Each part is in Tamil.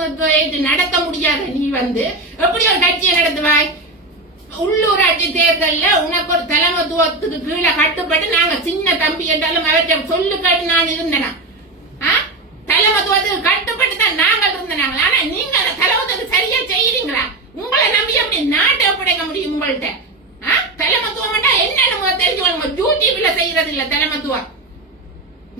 பிரதிநிதித்துவத்தை நடத்த முடியாத. நீ வந்து எப்படி ஒரு கட்சியை நடத்துவாய்? உள்ளூராட்சி தேர்தல்ல உனக்கு ஒரு தலைமத்துவத்துக்கு கீழே கட்டுப்பட்டு நாங்க சின்ன தம்பி என்றாலும் அவற்றை சொல்லு கேட்டு நான் இருந்தேனா? ஆ? தலைமத்துவத்துக்கு கட்டுப்பட்டு தான் நாங்கள் இருந்தனாங்க ஆனா நீங்க அந்த தலைமத்துவத்துக்கு சரியா செய்யறீங்களா? உங்களை நம்பி எப்படி நாட்டை ஒப்படைக்க முடியும் உங்கள்ட்ட தலைமத்துவம் என்னன்னு முதல்ல தெரிஞ்சுக்கணும் யூடியூப்ல செய்யறது இல்ல தலைமத்துவம்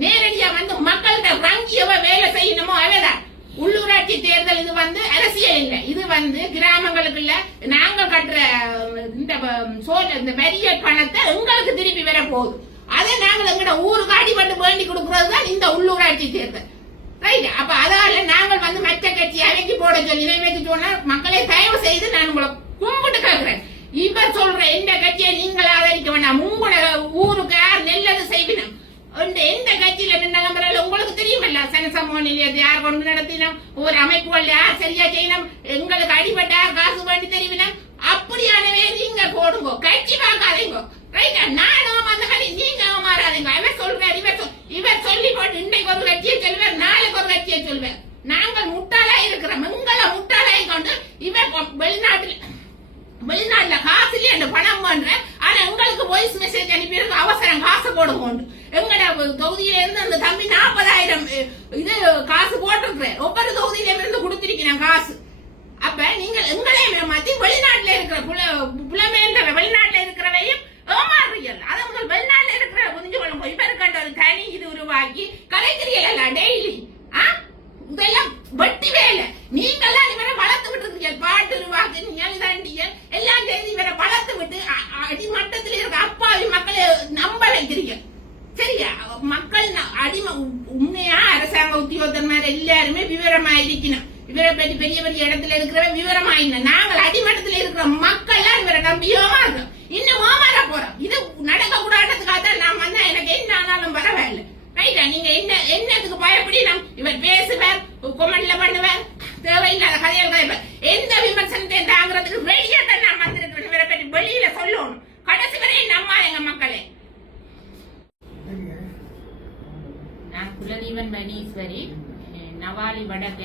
நேரடியா வந்து மக்கள்கிட்ட ரங்கியவ வேலை செய்யணுமோ அவதான் உள்ளூராட்சி தேர்தல் இது வந்து அரசியல் இல்லை. இது வந்து கிராமங்களுக்குள்ள நாங்க கட்டுற இந்த சோழ இந்த வரிய பணத்தை எங்களுக்கு திருப்பி வர போகுது. அதை நாங்கள் எங்கட ஊருக்கு அடிபட்டு வேண்டி கொடுக்கறது தான் இந்த உள்ளூராட்சி தேர்தல். ரைட் அப்ப அதால நாங்கள் வந்து மற்ற கட்சி அவைக்கு போட சொல்லி இவைக்கு சொன்னா மக்களை தயவு செய்து நான் உங்களை கும்பிட்டு கேட்கிறேன் இவர் சொல்ற எந்த கட்சியை நீங்கள் ஆதரிக்க வேண்டாம். உங்களோட ஊருக்கு யார் நல்லது செய்வினம். எந்த கட்சியில நின்ற நம்பரால உங்களுக்கு தெரியுமல்ல சனசமூக நிலையத்தை யார் கொண்டு நடத்தினோம்? ஒரு அமைப்புகள் யார் சரியா செய்யணும்? எங்களுக்கு அடிபட்ட யார் காசு பண்ணி தெரிவினம் அப்படியானவே நீங்க போடுங்க. கட்சி பார்க்காதீங்க. ரைட்டா? நானும் அந்த மாதிரி நீங்க மாறாதீங்க. இவர் சொல்றார் இவர் இவர் சொல்லி போட்டு இன்னைக்கு ஒரு கட்சியை சொல்லுவார் நாளைக்கு ஒரு கட்சியை சொல்லுவார். நாங்கள் முட்டாளா இருக்கிறோம். உங்களை முட்டாளாய் கொண்டு இவர் வெளிநாட்டில் வெளிநாட்டுல காசுலயே அந்த பணம் பண்ற ஆனா உங்களுக்கு வாய்ஸ் மெசேஜ் அனுப்பியிருக்கு அவசரம் காசு போடுவோம் எங்கட தொகுதியில இருந்து அந்த தம்பி நாற்பதாயிரம் இது காசு போட்டிருக்கிறேன். ஒவ்வொரு தொகுதியில இருந்து கொடுத்திருக்கிறேன் காசு. அப்ப நீங்க எங்களையும் ஏமாத்தி வெளிநாட்டுல இருக்கிற புல புலமேன்ற வெளிநாட்டுல இருக்கிறவையும் ஏமாறுறீர்கள் அதை முதல் வெளிநாட்டுல இருக்கிற புரிஞ்சு கொள்ளுங்க. இப்ப இருக்கின்ற ஒரு தனி இது உருவாக்கி கலைக்கிறீர்கள் டெய்லி ஆ? இதெல்லாம் வெட்டி வேலை. நீங்கெல்லாம் இவரை வளர்த்து விட்டுருக்கீங்க பாட்டு உருவாக்குறீங்க இதாண்டிய எல்லாம் செய்து இவரை வளர்த்து விட்டு அடிமட்டத்தில் இருக்க அப்பாவி மக்களை நம்ப வைக்கிறீங்க சரியா? மக்கள் அடிம உ- உண்மையா அரசாங்க உத்தியோகத்தன்மார் எல்லாருமே விவரமா இருக்கணும் இவரை பற்றி பெரிய பெரிய இடத்துல இருக்கிற விவரமா இல்லை நாங்கள் அடிமட்டத்தில் இருக்கிற மக்கள் எல்லாம் இவரை நம்பி இருக்கோம் இன்னும் ஏமாற போறோம். இது நடக்க கூடாதுக்காக தான் நான் வந்தா எனக்கு என்ன ஆனாலும் பரவாயில்ல. ரைட்டா? நீங்க என்ன என்னத்துக்கு பயப்படி நம் இவர் பேசுவார் கொமெண்ட்ல பண்ணுவார் தேவையில்லாத கதையில் கதைப்பார். எந்த விமர்சனத்தை தாங்கிறதுக்கு வெளியே தான் நான் வந்திருக்கிறேன் இவரை பற்றி வெளியில சொல்லணும் கடைசி வரை நம்பாதீங்க மக்களே நான் குலதீவன் மணீஸ்வரி அஹ், நவாலி வடக்கு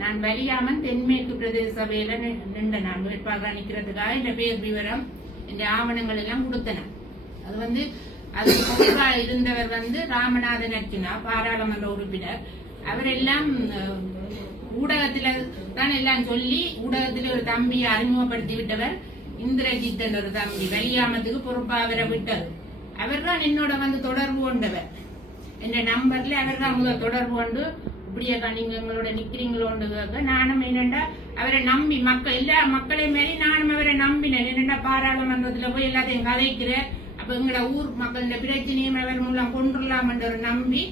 நான் வலியாமன் தென்மேற்கு பிரதேச சபையில நி- நின்ற நான் வேட்பாளராக நிக்கிறதுக்காக இந்த பேர் விவரம் இந்த ஆவணங்கள் எல்லாம் கொடுத்தன அது வந்து அது இருந்தவர் வந்து ராமநாதன் அர்ச்சுனா பாராளுமன்ற உறுப்பினர் அவரெல்லாம் அஹ், ஊடகத்துல தான் எல்லாம் சொல்லி ஊடகத்துல ஒரு தம்பியை அறிமுகப்படுத்தி விட்டவர் இந்திரஜித்தன் ஒரு தம்பி வலியாமத்துக்கு பொறுப்பா அவரை விட்டது அவர் தான் என்னோட வந்து தொடர்பு கொண்டவர் என்ற நம்பர்ல அவர் தான் முதல் தொடர்பு கொண்டு இப்படியாக்கா நீங்க எங்களோட நிக்கிறீங்களோன்னு கேட்க நானும் என்னண்டா அவரை நம்பி மக்கள் எல்லா மக்களையும் மாரி நானும் அவரை நம்பினேன். என்னண்டா பாராளுமன்றத்துல போய் எல்லாத்தையும் கலைக்கிறேன் அப்ப எங்களோட ஊர் மக்களோட பிரச்சனையும் அவர் மூலம் கொண்டுடலாம்ன்ற நம்பி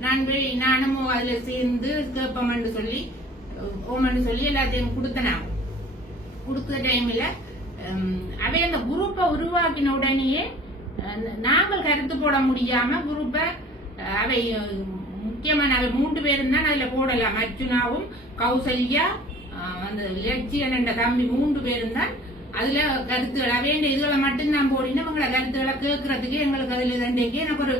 நான் போய் நானும் அதுல சேர்ந்து கேட்போம்னு சொல்லி ஓமன்னு சொல்லி எல்லாத்தையும் கொடுத்தனா கொடுத்த டைம்ல அவை அந்த குரூப்பை உருவாக்கின உடனேயே நாங்கள் கருத்து போட முடியாம குரூப்பை அவை முக்கியமான அவை மூன்று பேரும் தான் அதுல போடலாம். அர்ஜுனாவும் கௌசல்யா அந்த லட்சியன் என்ற தம்பி மூன்று பேரும் தான் அதுல கருத்துக்கள். அவையண்ட இதுகளை மட்டும்தான் போடினா கருத்து கருத்துக்களை கேட்கறதுக்கு எங்களுக்கு அதுல தண்டைக்கு எனக்கு ஒரு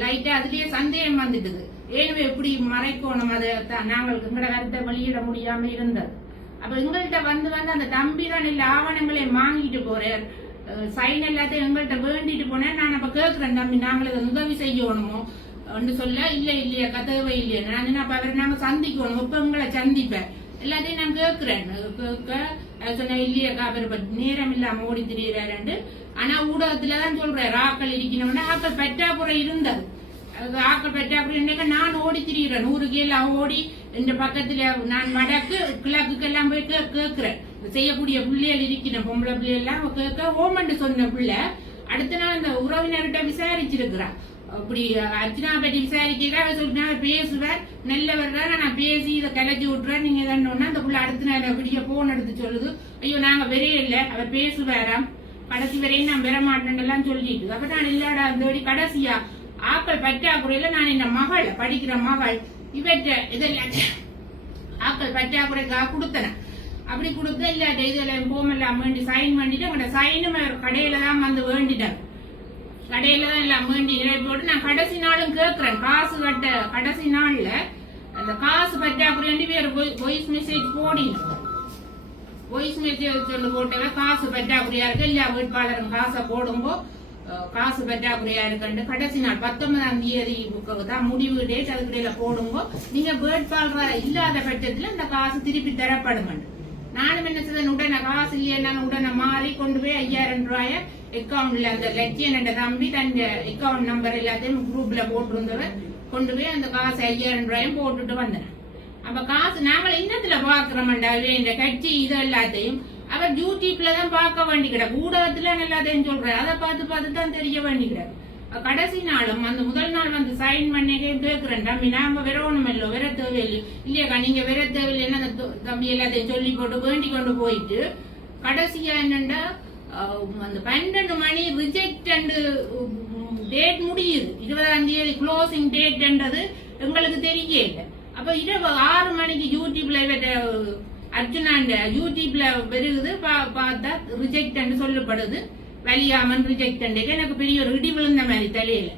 லைட்டா அதுலயே சந்தேகம் வந்துட்டுது. ஏனும் எப்படி மறைக்கணும் அதை த- நாங்கள் எங்களோட கருத்தை வெளியிட முடியாம இருந்தது. அப்ப எங்கள்கிட்ட வந்து வந்து அந்த தம்பி தான் இல்ல ஆவணங்களை வாங்கிட்டு போறார். சைன் எல்லாத்தையும் எங்கள்கிட்ட வேண்டிட்டு போனேன் நான் அப்ப கேட்கிறேன் தம்பி நாங்கள் உதவி செய்யணுமோ? ஒன்று சொல்ல இல்லை இல்லையா கதவை இல்லையா. நான் என்ன அப்ப அவரை சந்திக்கணும்? இப்போ உங்களை சந்திப்பேன். எல்லாத்தையும் நான் கேட்கிறேன். கேட்க சொன்னேன் இல்லையாக்கா அவர் நேரம் இல்லாமல் ஓடி திரியிறாரு ஆனால் ஊடகத்தில் தான் சொல்கிறேன் ஆக்கள் இருக்கணும்னா ஆக்கள் பற்றாக்குறை இருந்தது. அது ஆக்கள் பற்றாக்குறை இன்னைக்கு நான் ஓடி திரிகிறேன் நூறு கீழ ஓடி இந்த பக்கத்தில் நான் வடக்கு கிழக்குக்கு எல்லாம் போய் கேட்கிறேன். செய்யக்கூடிய பிள்ளைகள் இருக்கிற பொம்பளை பிள்ளைகள்லாம் கேட்க ஓமண்டு சொன்ன பிள்ளை அடுத்த நாள் அந்த உறவினர்கிட்ட விசாரிச்சிருக்கிறான். அப்படி அர்ச்சனா பற்றி விசாரிக்கிறா அவர் சொல்லிட்டு பேசுவார். நல்லவர் தான் நான் பேசி இதை கலைச்சி விட்டுறேன். நீங்க தானே அந்த புள்ள அடுத்த நாள் விடிய போன் எடுத்து சொல்லுது. ஐயோ நாங்க வெறையில இல்லை. அவர் பேசுவாராம். கடைசி வரையும் நான் பெற மாட்டேன்னு எல்லாம் சொல்லிட்டு அப்ப நான் இல்லாடா அந்த வழி கடைசியா? ஆக்கள் பற்றாக்குறையில நான் என் மகள்? படிக்கிற மகள். இவற்ற இதெல்லாம் ஆக்கள் பற்றாக்குறைக்காக கொடுத்தன. அப்படி கொடுத்து இல்லாட்ட இதெல்லாம் போமெல்லாம் வேண்டி சைன் பண்ணிட்டு அவங்களோட சைனும் கடையில தான் வந்து வேண்டிட்டார். கடையில தான் எல்லாம் வேண்டி நிறை போட்டு நான் கடைசி நாளும் கேட்கிறேன் காசு கட்ட கடைசி நாள்ல அந்த காசு பற்றாக்குறை வேற வாய்ஸ் மெசேஜ் போடினோம் வாய்ஸ் மெசேஜ் சொல்லு போட்டவன் காசு பற்றாக்குறையா இருக்கு? எல்லா வேட்பாளரும் காசை போடும்போ காசு பற்றாக்குறையா இருக்குன்னு கடைசி நாள் பத்தொன்பதாம் தேதி தான் முடிவு டேட் அதுக்கிடையில போடும்போ நீங்க வேட்பாளர் இல்லாத பட்சத்துல இந்த காசு திருப்பி தரப்படும் நானும் என்ன செய்தேன் உடனே காசு இல்லையா உடனே மாறி கொண்டு போய் ஐயாயிரம் ரூபாயை அக்கௌண்ட்ல அந்த லட்சியன் என்ற தம்பி தன் அக்கௌண்ட் நம்பர் எல்லாத்தையும் குரூப்ல போட்டிருந்தவர். கொண்டு போய் அந்த காசு ஐயாயிரம் ரூபாயும் போட்டுட்டு வந்தேன் அப்ப காசு நாங்கள் இன்னத்துல பாக்குறோம்டா இந்த கட்சி இது எல்லாத்தையும். அவர் யூடியூப்ல தான் பார்க்க வேண்டி கிடக்கு ஊடகத்துல எல்லாத்தையும் சொல்றாரு அதை பார்த்து பார்த்து தான் தெரிய வேண்டி கிடக்கு கடைசி நாளும் அந்த முதல் நாள் வந்து சைன் பண்ணி கேட்கிறேன் தம்பி. நாம விரவணும் இல்லை விர தேவையில்லை. இல்லையாக்கா நீங்க விர தேவையில்லைன்னு அந்த தம்பி எல்லாத்தையும் சொல்லி போட்டு வேண்டி கொண்டு போயிட்டு கடைசியா என்னண்டா அந்த பன்னெண்டு மணி ரிஜெக்ட் டேட் முடியுது. இருபதாம் தேதி க்ளோசிங் டேட்ன்றது எங்களுக்கு தெரியல. அப்ப இரவு ஆறு மணிக்கு யூடியூப்ல அர்ஜுனாண்ட யூடியூப்ல வருகுது பா- பார்த்தா ரிஜெக்ட் சொல்லப்படுது. வலியாமன் ரிஜெக்ட் எனக்கு பெரிய ஒரு இடி விழுந்த மாதிரி தலையில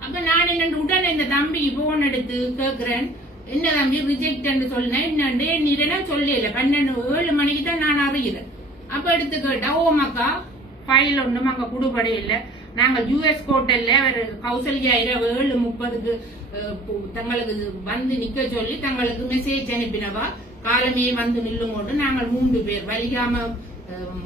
அப்ப நான் என்ன உடனே இந்த தம்பிக்கு போன் எடுத்து கேக்குறேன். என்ன தம்பி ரிஜெக்ட் சொன்னேன் என்னண்டு நீ சொல்லல. பன்னெண்டு ஏழு மணிக்கு தான் நான் அறிகிறேன் அப்ப எடுத்து கேட்டா ஓமாக்கா ஃபைல் ஒன்றும் அங்க குடுபடி இல்ல. நாங்கள் யூஎஸ் கோட்டல்ல கௌசல்யா இரவு ஏழு முப்பதுக்கு தங்களுக்கு வந்து நிக்க சொல்லி தங்களுக்கு மெசேஜ் அனுப்பினவா காலமே வந்து நில்லுங்கோண்டு நாங்கள் மூன்று பேர் வலிகாம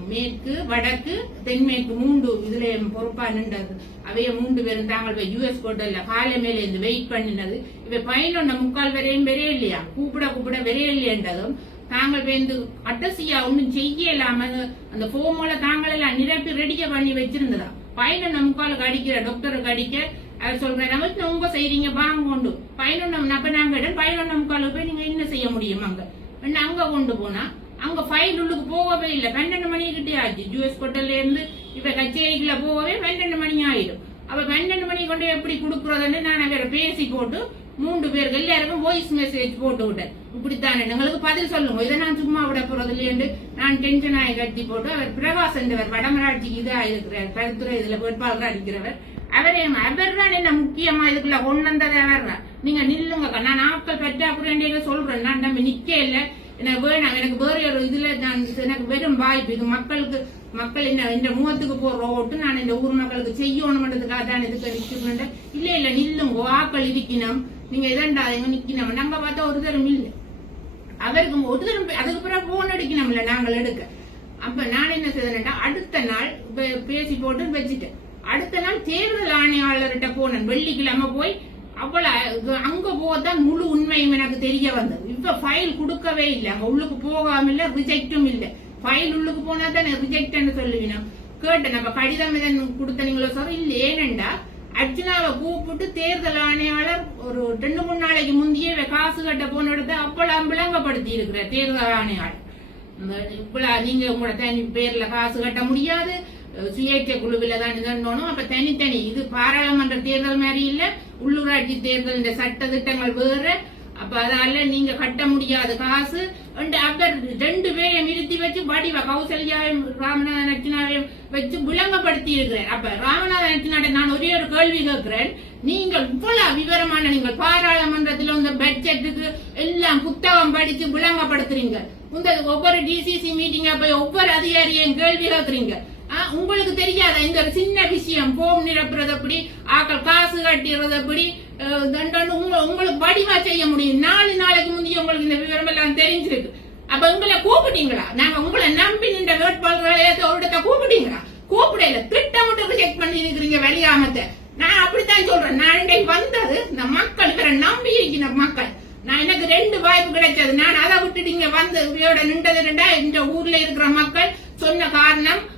மேற்கு வடக்கு தென்மேற்கு மூன்று இதுல பொறுப்பா நின்றது. அவைய மூன்று பேரும் தாங்கள் போய் யூஎஸ் கோட்டல்ல காலை மேல இருந்து வெயிட் பண்ணினது. இவ பதினொன்னு முக்கால் வரையும் வெறையே இல்லையா? கூப்பிட கூப்பிட வெறையே இல்லையன்றதும் தாங்கள் வந்து அட்டசியா ஒன்றும் செய்யலாம அந்த ஃபோமோல தாங்கள் எல்லாம் நிரப்பி ரெடியா பண்ணி வச்சிருந்ததா? பதினொன்னு முக்காலுக்கு அடிக்கிற டாக்டருக்கு அடிக்க அவர் சொல்ற நமக்கு உங்க செய்றீங்க வாங்க கொண்டு. பதினொன்னு அப்ப நாங்க இடம் பதினொன்னு முக்காலுக்கு போய் நீங்க என்ன செய்ய முடியும் அங்க? அங்க கொண்டு போனா? அங்க ஃபைல் உள்ளுக்கு போகவே இல்லை. பன்னெண்டு மணி கிட்டே ஆச்சு. ஜூஎஸ் ஹோட்டல்ல இருந்து இப்ப கச்சேரிக்குள்ள போகவே பன்னெண்டு மணி ஆயிடும். அப்ப பன்னெண்டு மணி கொண்டு எப்படி கொடுக்குறதுன்னு நான் வேற பேசி போட்டு மூன்று பேருக்கு எல்லாருக்கும் வாய்ஸ் மெசேஜ் போட்டு விட்டேன் இப்படித்தானே? எங்களுக்கு பதில் சொல்லுங்க. இதை நான் சும்மா விட போறது இல்லையண்டு நான் டென்ஷன் ஆகி கட்டி போட்டு அவர் பிரகாஷ் என்றவர் வடமராட்சிக்கு இதாக இருக்கிறார். கருத்துறை இதுல வேட்பாளராக இருக்கிறவர். அவரே அவர் தான் என்ன முக்கியமா இதுக்குள்ள கொண்டு வந்தது அவர் நீங்க நில்லுங்க நான் ஆட்கள் பற்றாக்குறை சொல்றேன். நான் நம்ம நிக்க இல்ல. எனக்கு வேணாம். எனக்கு வேற ஒரு இதுல நான் எனக்கு வெறும் வாய்ப்பு. இது மக்களுக்கு மக்கள் என்ன இந்த முகத்துக்கு போற ஓட்டு நான் இந்த ஊர் மக்களுக்கு செய்யணும்ன்றதுக்காக தான் இதுக்கு நிற்கிறேன் இல்ல இல்ல நில்லுங்க. ஆக்கள் இருக்கணும். நீங்க இதண்டாதீங்க நிக்கணும் நம்ம பார்த்தா ஒரு தரம் இல்லை. அவருக்கு ஒரு தரம் அதுக்கு பிறகு போன் அடிக்கணும்ல நாங்கள் எடுக்க. அப்ப நான் என்ன செய்தேன்டா அடுத்த நாள் பேசி போட்டு வச்சுட்டேன். அடுத்த நாள் தேர்தல் ஆணையாளர்கிட்ட போனேன் வெள்ளிக்கிழமை போய் அவ்வளவு அங்க போதான் முழு உண்மையும் எனக்கு தெரிய வந்தது. இப்ப ஃபைல் கொடுக்கவே இல்லை அங்க உள்ளுக்கு போகாம இல்ல ரிஜெக்டும் இல்ல. ஃபைல் உள்ளுக்கு போனா தான் ரிஜெக்ட்னு சொல்லுவீங்க கேட்டேன் நம்ம கடிதம் இதன் கொடுத்தனீங்களோ சார் இல்ல ஏனண்டா அர்ஜுனாவை கூப்பிட்டு தேர்தல் ஆணையாளர் ஒரு ரெண்டு மூணு நாளைக்கு முந்தையே காசு கட்ட போன இடத்த அப்பளம் விளங்கப்படுத்தி இருக்கிற தேர்தல் ஆணையாளர். இந்த நீங்க உங்களோட தனி பேர்ல காசு கட்ட முடியாது. அஹ் சுயேட்சை குழுவில தான் இதன்னோனும் அப்ப தனித்தனி இது பாராளுமன்ற தேர்தல் மாதிரி இல்ல. உள்ளூராட்சி தேர்தல் இந்த சட்ட திட்டங்கள் வேற. அப்ப அதால நீங்க கட்ட முடியாத காசு ரெண்டு பேரையும் நிறுத்தி வச்சு வடிவ கௌசல்யாவையும் ராமநாத நச்சினாவையும் வச்சு விளங்கப்படுத்தி இருக்கிறேன் அப்ப ராமநாத அர்ச்சனாட்ட நான் ஒரே ஒரு கேள்வி கேட்கிறேன். நீங்கள் இவ்வளவு விவரமான நீங்கள் பாராளுமன்றத்தில் இந்த பட்ஜெட்டுக்கு எல்லாம் புத்தகம் படிச்சு விளங்கப்படுத்துறீங்க. இந்த ஒவ்வொரு டிசிசி மீட்டிங்க போய் ஒவ்வொரு அதிகாரியையும் கேள்வி கேட்கறீங்க. ஆ, உங்களுக்கு தெரியாத? இந்த ஒரு சின்ன விஷயம் போம் நிரப்புறது எப்படி ஆக்கள் காசு கட்டிடுறது எப்படி தண்டனை உங்களுக்கு வடிவா செய்ய முடியும். நாலு நாளைக்கு முந்தைய உங்களுக்கு இந்த விவரம் எல்லாம் தெரிஞ்சிருக்கு. அப்ப உங்களை கூப்பிட்டீங்களா? நாங்க உங்களை நம்பி நின்ற வேட்பாளர்களை இடத்த கூப்பிட்டீங்களா? கூப்பிடல திட்டமிட்டு செக் பண்ணி இருக்கிறீங்க வெளியாமத்தை நான் அப்படித்தான் சொல்றேன். நான் இன்றைக்கு வந்தது இந்த மக்கள் இவரை நம்பி இருக்கிற மக்கள். நான் எனக்கு ரெண்டு வாய்ப்பு கிடைச்சது. நான் அதை விட்டுட்டு இங்க வந்து இவையோட நின்றது ரெண்டா இந்த ஊர்ல இருக்கிற மக்கள் சொன்ன காரணம்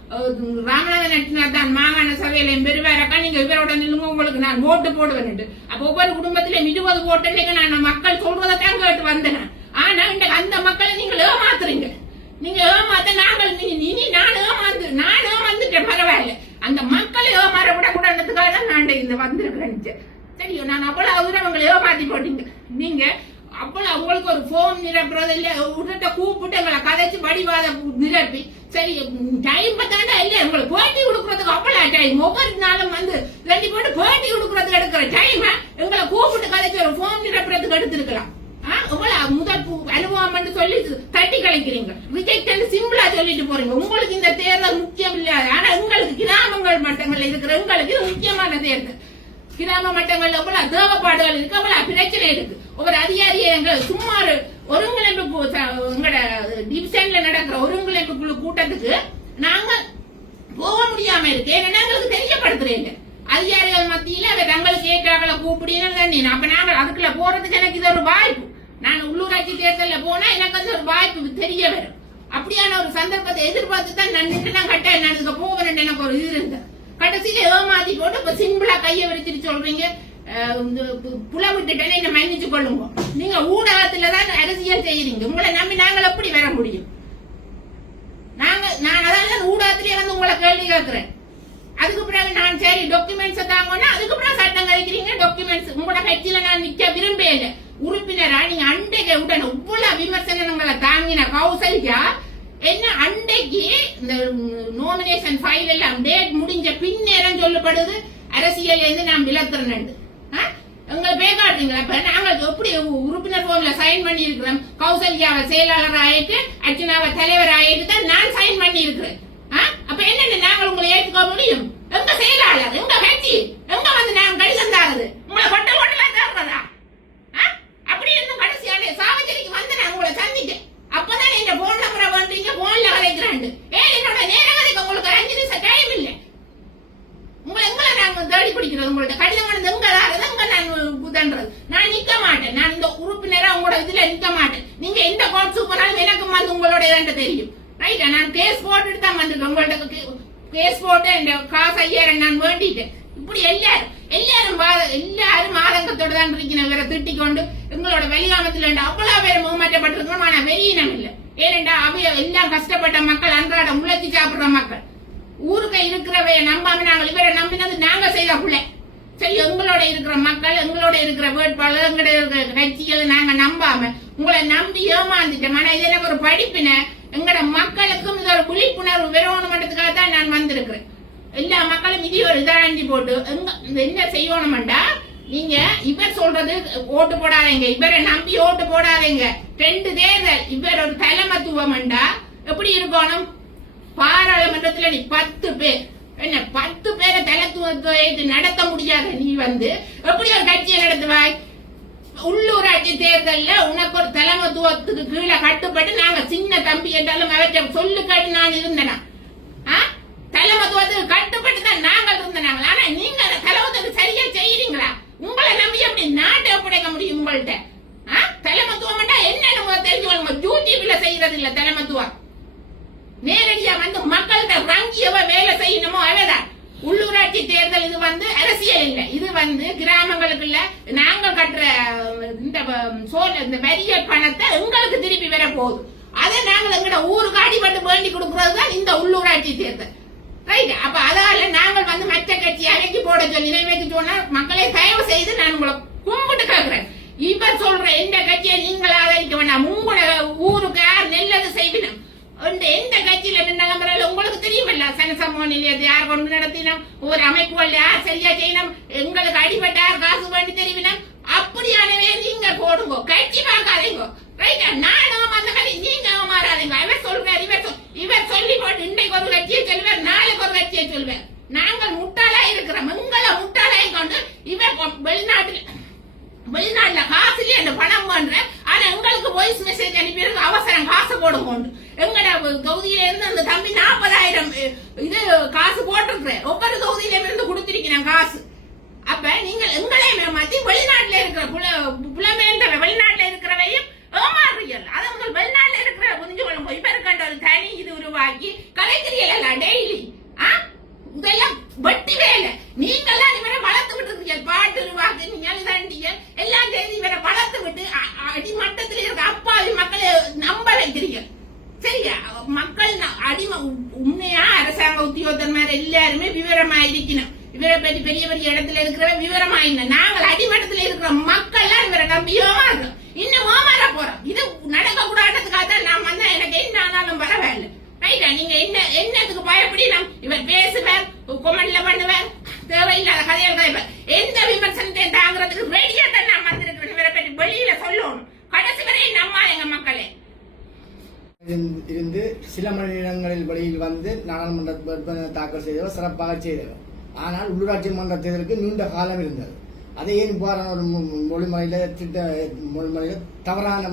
ராமநாதன் நட்டினார் தான். மாகாண சபையில பெருவாரக்கா நீங்க இவரோட நில்லுங்க உங்களுக்கு நான் ஓட்டு போடுவேன் அப்ப ஒவ்வொரு குடும்பத்திலும் இருபது ஓட்டு நான் மக்கள் சொல்றதைத்தான் கேட்டு வந்தேன். ஆனா இந்த அந்த மக்களை நீங்கள் ஏமாத்துறீங்க. நீங்க ஏமாத்த நாங்கள் நீ- இனி நான் ஏமாந்து நான் ஏமாந்துட்டேன். பரவாயில்ல. அந்த மக்களை ஏமாற விடக்கூடாதுக்காக தான் நான் இந்த வந்திருக்கிறேன். சரியோ? நான் அவ்வளவு தூரம் அவங்களை ஏமாத்தி போட்டீங்க. நீங்க அவ்வளவு உங்களுக்கு ஒரு ஃபோன் நிரப்புறது இல்ல உடனே கூப்பிட்டு எங்களை கதைச்சு வடிவாத நிரப்பி சரி டைம் பார்த்தாண்டா இல்ல உங்களுக்கு பேட்டி கொடுக்கறதுக்கு அவ்வளவு டைம் ஒவ்வொரு நாளும் வந்து ரெண்டு போட்டு பேட்டி கொடுக்கறதுக்கு எடுக்கிற டைம் எங்களை கூப்பிட்டு கதைச்சு ஒரு ஃபோன் நிரப்புறதுக்கு எடுத்துருக்கலாம். ஆ, முதல் பு- அனுபவம் சொல்லி தட்டி கழிக்கிறீங்க ரிஜெக்ட் சிம்பிளா சொல்லிட்டு போறீங்க. உங்களுக்கு இந்த தேர்தல் முக்கியம் இல்லையா? ஆனா உங்களுக்கு கிராமங்கள் மட்டங்கள்ல இருக்கிற உங்களுக்கு முக்கியமான தேர்தல். கிராம மட்டங்கள்ல கூட தேவைப்பாடுகள் இருக்கு அவ்வளவு பிரச்சனை இருக்கு. ஒரு அதிகாரியை எங்க சும்மா ஒருங்கிணைப்பு உங்களோட டிவிஷன்ல நடக்கிற ஒருங்கிணைப்பு குழு கூட்டத்துக்கு நாங்க போக முடியாம இருக்கு. ஏன்னா எங்களுக்கு தெரியப்படுத்துறீங்க. அதிகாரிகள் மத்தியில அதை தங்களுக்கு ஏற்றாக்களை கூப்பிடுன்னு அப்ப நாங்க அதுக்குள்ள போறதுக்கு எனக்கு இது ஒரு வாய்ப்பு. நான் உள்ளூராட்சி தேர்தலில் போனா எனக்கு வந்து ஒரு வாய்ப்பு தெரிய வரும். அப்படியான ஒரு சந்தர்ப்பத்தை எதிர்பார்த்து தான் நான் நின்று நான் கட்டாயம் நான் இதுக்கு போவேன் எனக்கு ஒரு இது இருந்தது. கடைசியில ஏமாத்தி போட்டு இப்ப சிம்பிளா கைய விரிச்சிட்டு சொல்றீங்க. அஹ், இந்த புல விட்டுட்டேன்னு என்ன மன்னிச்சு கொள்ளுங்க. நீங்க ஊடகத்துலதான் அரசியல் செய்யறீங்க. உங்களை நம்பி நாங்கள் எப்படி வர முடியும்? நாங்க நான் அதான் ஊடகத்திலேயே வந்து உங்களை கேள்வி கேட்கிறேன். அதுக்கு பிறகு நான் சரி டாக்குமெண்ட்ஸ் தாங்கன்னா அதுக்கு பிறகு சட்டம் கழிக்கிறீங்க டாக்குமெண்ட்ஸ் உங்களோட கட்சியில நான் நிக்க விரும்பவே இல்லை உறுப்பினரா நீங்க அண்டைக்கு உடனே இவ்வளவு விமர்சனங்களை தாங்கின கௌசல்யா என்ன அன்றைக்கு இந்த நோமினேஷன் ஃபைல் எல்லாம் டேட் முடிஞ்ச பின்னேரம் சொல்லப்படுது. அரசியல் இருந்து நான் விலத்துறேன் எங்களை பேக்காட்டுறீங்களா இப்ப நாங்க எப்படி உறுப்பினர் ஃபார்ம்ல சைன் பண்ணி இருக்கிறோம் கௌசல்யாவை செயலாளர் ஆயிட்டு அர்ச்சனாவை தலைவர் ஆயிட்டு தான் நான் சைன் பண்ணி இருக்கிறேன் அப்ப என்னென்ன நாங்கள் உங்களை ஏற்றுக்க முடியும்? எங்க செயலாளர் எங்க கட்சி எங்க வந்து நாங்க கடிதம் தாரது? உங்களை கொட்ட கொட்டலா தர்றதா ஆ? அப்படி இருந்தும் கடைசியாலே சாவச்சேரிக்கு வந்து நான் உங்களை சந்திட்டேன் அப்பதான் இந்த போன போன்ல கலைக்கிறாண்டு ஏன் என்னோட நேரம் கதைக்கு உங்களுக்கு ஒரு அஞ்சு நிமிஷம் டைம் இல்லை. உங்களை எங்களை நாங்கள் தேடி பிடிக்கிறது உங்கள்ட்ட கடிதம் பண்ணது எங்க தாரது எங்க நான் புதன்றது. நான் நிற்க மாட்டேன். நான் இந்த உறுப்பினராக உங்களோட இதில் நிற்க மாட்டேன். நீங்க எந்த கோட் சூப்பராலும் எனக்கும் வந்து உங்களோட இதாண்ட தெரியும். ரைட்டா நான் கேஸ் போட்டுட்டு தான் வந்திருக்கேன். உங்கள்ட்ட கேஸ் போட்டு என் காசு ஐயாயிரம் நான் வேண்டிட்டேன். இப்படி எல்லாரும் எல்லாரும் எல்லாரும் ஆதங்கத்தோட தான் இருக்கிற வேற திட்டிக்கொண்டு எங்களோட வெளியாமத்துல அவ்வளவு பேர் முகமாற்றப்பட்டிருக்கோம். ஆனா வெளியினம் இல்லை ஏனென்றா அவைய எல்லாம் கஷ்டப்பட்ட மக்கள் அன்றாட முளைச்சி சாப்பிடுற மக்கள். ஊருக்கு இருக்கிறவைய நம்பாம நாங்கள் இவரை நம்பினது நாங்க செய்த பிள்ளை. சரி எங்களோட இருக்கிற மக்கள் எங்களோட இருக்கிற வேட்பாளர் எங்களோட இருக்கிற கட்சிகள் நாங்க நம்பாம உங்களை நம்பி ஏமாந்துட்டோம். ஆனா இது எனக்கு ஒரு படிப்பின. எங்களோட மக்களுக்கும் இது ஒரு விழிப்புணர்வு வரணுமன்றதுக்காக தான் நான் வந்திருக்கிறேன். எல்லா மக்களும் இது ஒரு இதாண்டி போட்டு எங்க இந்த என்ன செய்யணும்டா நீங்க இவர் சொல்றது ஓட்டு போடாதீங்க. இவரை நம்பி ஓட்டு போடாதீங்க. ரெண்டு தேர்தல் இவர் ஒரு தலைமத்துவம்டா எப்படி இருக்கணும்? பாராளுமன்றத்துல நீ பத்து பேர். என்ன பத்து பேரை தலைத்துவத்தை நடத்த முடியாத. நீ வந்து எப்படி ஒரு கட்சியை நடத்துவாய்? உள்ளூராட்சி தேர்தல்ல உனக்கு ஒரு தலைமத்துவத்துக்கு கீழே கட்டுப்பட்டு நாங்க சின்ன தம்பி என்றாலும் அவற்றை சொல்லு காட்டி நான் இருந்தேனா? ஆ? தலைமத்துவத்துக்கு கட்டுப்பட்டு தான் நாங்கள் இருந்தனாங்களா? ஆனா நீங்க அந்த தலைமத்துவத்துக்கு சரியா செய்யறீங்களா? உங்களை நம்பி எப்படி நாட்டை ஒப்படைக்க முடியும் உங்கள்ட்ட? ஆ? தலைமத்துவம் என்னன்னு முதல்ல தெரிஞ்சுக்கோங்க யூடியூப்ல செய்யறது இல்ல தலைமத்துவம். நேரடியா வந்து மக்கள்கிட்ட வங்கியவ வேலை செய்யணுமோ அவதான் உள்ளூராட்சி தேர்தல் இது வந்து அரசியல் இல்ல. இது வந்து கிராமங்களுக்குள்ள நாங்க கட்டுற இந்த அஹ், சோல் இந்த வரிய பணத்தை எங்களுக்கு திருப்பி வர போகுது. அதை நாங்கள் எங்கட ஊருக்கு அடிபட்டு வேண்டி கொடுக்கறது தான் இந்த உள்ளூராட்சி தேர்தல். ரைட் அப்ப அதால நாங்கள் வந்து மற்ற கட்சி அவைக்கு போட சொல்லி நினைவேக்கு சொன்னா மக்களை தயவு செய்து நான் உங்களை கும்பிட்டு கேட்கிறேன் இவர் சொல்ற எந்த கட்சியை நீங்கள் ஆதரிக்க வேண்டாம். உங்களோட ஊருக்கு யார் நல்லது செய்வினம். இந்த எந்த கட்சியில நின்றவர்கள் உங்களுக்கு தெரியுமல்ல? சனசமூக நிலையத்தை யார் கொண்டு நடத்தினோம்? ஒரு அமைப்புகள் யார் சரியா செய்யணும்? எங்களுக்கு அடிபட்ட யார் காசு வேண்டி தெரிவினம்? அப்படியானவே நீங்க போடுங்க. கட்சி பார்க்காதீங்க. ரைட்டா நானும் அந்த மாதிரி நீங்க மாறாதீங்க இவர் சொல்றாரு இவர் சொல் இவர் சொல்லி போட்டு இன்றைக்கு ஒரு கட்சியை சொல்லுவார் நாளைக்கு சொல்வேன். நாங்கள் முட்டாளா இருக்கிறோம். எங்களை முட்டாளாய் கொண்டு இவன் வெளிநாட்டில் வெளிநாட்டுல காசுலயே அந்த பணம் பண்ற ஆனா எங்களுக்கு வாய்ஸ் மெசேஜ் அனுப்பியிருக்கு அவசரம் காசு போடுங்க எங்கட தொகுதியில இருந்து அந்த தம்பி நாற்பதாயிரம் இது காசு போட்டிருக்கிறேன். ஒவ்வொரு தொகுதியில இருந்து கொடுத்திருக்கிறேன் காசு. அப்ப நீங்கள் எங்களை மாத்தி வெளிநாட்டுல இருக்கிற புல புலமேன்ற வெளிநாட்டுல இருக்கிறவையும் ஏமாறுறீர்கள் அதை உங்கள் வெளிநாட்டுல இருக்கிற புரிஞ்சு கொள்ளும் போய் பெருக்கண்ட ஒரு தனி இது உருவாக்கி கலைக்கிறீர்கள் டெய்லி ஆ இதெல்லாம் வட்டி வேலை நீங்கெல்லாம் இவரை வளர்த்து விட்டுருக்கீங்க பாட்டு உருவாக்கு நீங்கள் தண்டிய எல்லாம் செய்து இவரை வளர்த்து விட்டு அ- அ- அடிமட்டத்தில் இருக்க அப்பாவி மக்களை நம்ப வைக்கிறீங்க சரியா மக்கள் ந- அடிம உ- உண்மையா அரசாங்க உத்தியோகத்தன்மார் எல்லாருமே விவரமா இருக்கணும் இவரை பற்றி பெரிய பெரிய இடத்துல இருக்கிற விவரமா இல்லை நாங்கள் அடிமட்டத்தில் இருக்கிற மக்கள் எல்லாம் இவரை நம்பி ஏமாறுறோம் இன்னும் ஏமாற போறோம் இது நடக்க கூடாதுக்காக தான் நான் வந்தா எனக்கு என்ன ஆனாலும் பரவாயில்ல ரைட்டா நீங்க என்ன என்னத்துக்கு பயப்படி நம் இவர் பேசுவார் கொமெண்ட்ல பண்ணுவார் தேவையில்லாத கதைகள் கதைப்பார் எந்த விமர்சனத்தையும் தாங்கிறதுக்கு வெளியே தான் நான் வந்திருக்கிறேன் இவரை பற்றி வெளியில சொல்லணும். கடைசி வரை நம்மா எங்க மக்களே. இருந்து- இருந்து சில மணி நேரங்களில் வெளியில் வந்து நாடாளுமன்ற தாக்கல் செய்தவர் சிறப்பாக செய்தவர். ஆனால் உள்ளூராட்சி மன்ற தேர்தலுக்கு நீண்ட காலம் இருந்தது. அதை ஏன் இவ்வாறான ஒரு திட்ட மொழிமுறையில தவறான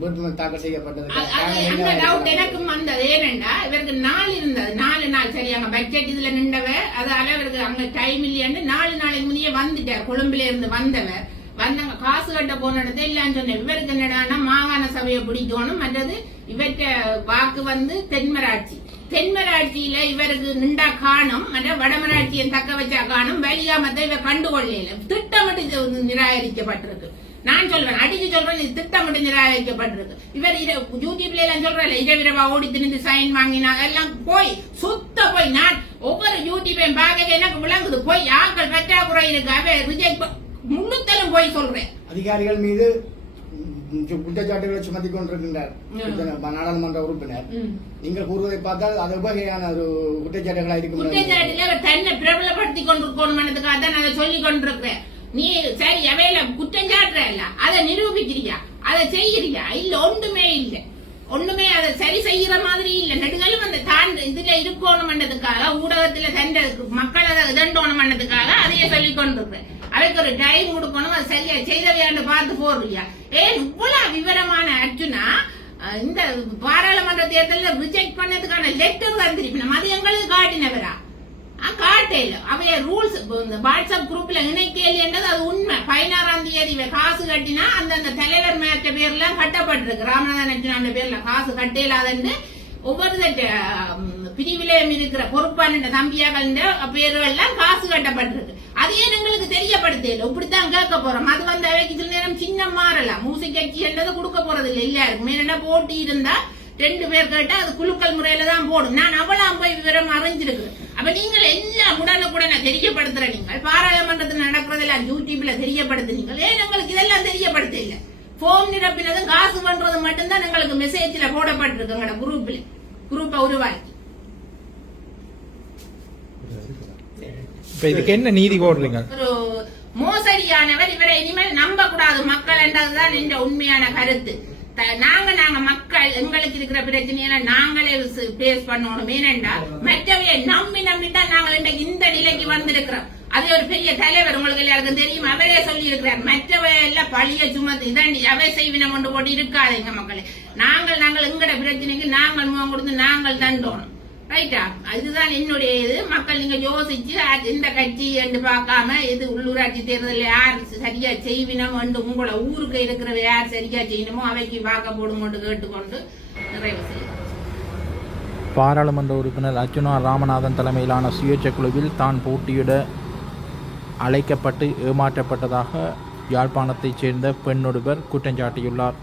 வேட்புமனு தாக்கல் செய்யப்பட்டது எனக்கும் வந்தது. ஏனென்றா இவருக்கு நாள் இருந்தது. நாலு நாள் சரி அங்க பட்ஜெட் இதுல நின்றவ அதால இவருக்கு அங்க டைம் இல்லையான்னு நாலு நாளைக்கு முன்னே வந்துட்டார். கொழும்புல இருந்து வந்தவர் வந்தாங்க காசு கட்ட போன இல்லைன்னு சொன்னேன். இவருக்கு என்னடான்னா மாகாண சபையை பிடிக்கணும். மற்றது இவற்ற வாக்கு வந்து தென்மராட்சி. தென்மராட்சியில இவருக்கு நின்றா காணும். மற்ற வடமராட்சியை தக்க வச்சா காணும். வெளியாமத்தை இவ கண்டுகொள்ளல. திட்டமிட்டு நிராகரிக்கப்பட்டிருக்கு. நான் சொல்றேன் அடிச்சு சொல்றேன் இது திட்டமிட்டு நிராகரிக்கப்பட்டிருக்கு. இவர் யூடியூப்ல எல்லாம் சொல்றேன் இரவிரவா ஓடி திணிந்து சைன் வாங்கினா எல்லாம் போய் சுத்த போய். நான் ஒவ்வொரு யூடியூபையும் பார்க்க எனக்கு விளங்குது. போய் ஆக்கள் பற்றாக்குறை இருக்கு அவ ரிஜெக்ட் முன்னுத்தலும் போய் சொல்றேன். அதிகாரிகள் மீது குற்றச்சாட்டுகளை சுமத்தி கொண்டிருக்கின்றார். நாடாளுமன்ற உறுப்பினர். நீங்கள் கூறுவதை பார்த்தால் அது உபகையான ஒரு குற்றச்சாட்டுகளாக இருக்கும் குற்றச்சாட்டுல தன்னை பிரபலப்படுத்தி நான் அதை சொல்லி கொண்டிருக்கிறேன். நீ சரி அவையில குற்றம் சாட்டுறல்ல அதை நிரூபிக்கிறியா? அதை செய்யறியா இல்ல ஒன்றுமே இல்ல. ஒண்ணுமே அதை சரி செய்யற மாதிரி இல்ல. நெடுகளும் அந்த தான் இதுல இருக்கணும்ன்றதுக்காக ஊடகத்துல தண்ட மக்களை இதண்டோணும்ன்றதுக்காக அதையே சொல்லி இருப்பேன் அவைக்கு ஒரு டைம் கொடுக்கணும் அது சரியா செய்தவையாண்டு பார்த்து போடுறியா? ஏன் இவ்வளவு விவரமான அர்ஜுனா இந்த பாராளுமன்ற தேர்தலில் ரிஜெக்ட் பண்ணதுக்கான லெட்டர் வந்துருப்பேன் அது எங்களுக்கு காட்டினவரா? காட்டையில. அவைய ரூல்ஸ் இந்த வாட்ஸ்அப் குரூப்ல கேள்வி என்றது அது உண்மை. பதினாறாம் தேதி காசு கட்டினா அந்தந்த தலைவர் மேற்ற பேர்ல கட்டப்பட்டிருக்கு. ராமநாதன் அர்ஜுனாண்ட பேர்ல காசு கட்டலாதன்னு ஒவ்வொரு பிரிவிலையும் இருக்கிற பொறுப்பான தம்பியாக பேர்கள் எல்லாம் காசு கட்டப்பட்டிருக்கு. அதையே எங்களுக்கு தெரியப்படுத்தல இப்படித்தான் கேட்க போறோம். அது வந்து அவைக்கு சில நேரம் சின்ன மாறலாம். மூசி கட்சி என்றது கொடுக்க போறது இல்லை. எல்லாருக்கும் மேல போட்டி இருந்தா ரெண்டு பேர் கேட்டா அது குலுக்கல் முறையில தான் போடும். நான் அவளாம் போய் விவரம் அறிஞ்சிருக்கு அப்ப நீங்கள் எல்லாம் உடனுக்குடனே தெரியப்படுத்துற நீங்கள். பாராளுமன்றத்தில் நடக்கிறதெல்லாம் யூடியூப்ல தெரியப்படுத்துனீங்க ஏன் எங்களுக்கு இதெல்லாம் தெரியப்படுத்த இல்ல போன் நிரப்பினதும் காசு பண்றது மட்டும்தான் எங்களுக்கு மெசேஜ்ல போடப்பட்டிருக்கு எங்களோட குரூப்ல குரூப்பை உருவாக்கி. இதுக்கு என்ன நீதி கோடுறீங்க ஒரு மோசடியானவர் இவரை இனிமேல் நம்ப கூடாது மக்கள் என்றதுதான் என்ற உண்மையான கருத்து. நாங்க நாங்க மக்கள் எங்களுக்கு இருக்கிற பிரச்சனையில நாங்களே பேஸ் பண்ணணும். ஏனென்றா மற்றவைய நம்பி நம்பித்தான் நாங்கள் இன்றைக்கு இந்த நிலைக்கு வந்திருக்கிறோம். அது ஒரு பெரிய தலைவர் உங்களுக்கு எல்லாருக்கும் தெரியும். அவரே சொல்லி இருக்கிறார் மற்றவை எல்லாம் பழிய சுமத்து இதாண்டி அவை செய்வினம் கொண்டு போட்டு இருக்காது எங்க மக்களே. நாங்கள் நாங்கள் எங்கட பிரச்சனைக்கு நாங்கள் முகம் கொடுத்து நாங்கள் தண்டோணும். ரைட்டா இதுதான் என்னுடைய இது மக்கள் நீங்க யோசிச்சு அது இந்த கட்சி என்று பார்க்காம இது உள்ளூராட்சி தேர்தலில் யார் சரியா செய்வினம் என்று உங்களை ஊருக்கு இருக்கிறவ யார் சரியா செய்யணுமோ அவைக்கு பார்க்க போடுமோட்டு கேட்டுக்கொண்டு நிறைவு செய்யும் பாராளுமன்ற உறுப்பினர் அர்ஜுனா ராமநாதன் தலைமையிலான சுயேட்சை குழுவில் தான் போட்டியிட அழைக்கப்பட்டு ஏமாற்றப்பட்டதாக யாழ்ப்பாணத்தைச் சேர்ந்த பெண்ணொருவர் குற்றஞ்சாட்டியுள்ளார்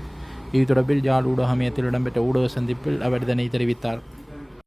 இது தொடர்பில் யாழ் ஊடக இடம்பெற்ற ஊடக சந்திப்பில் அவர் இதனை தெரிவித்தார்.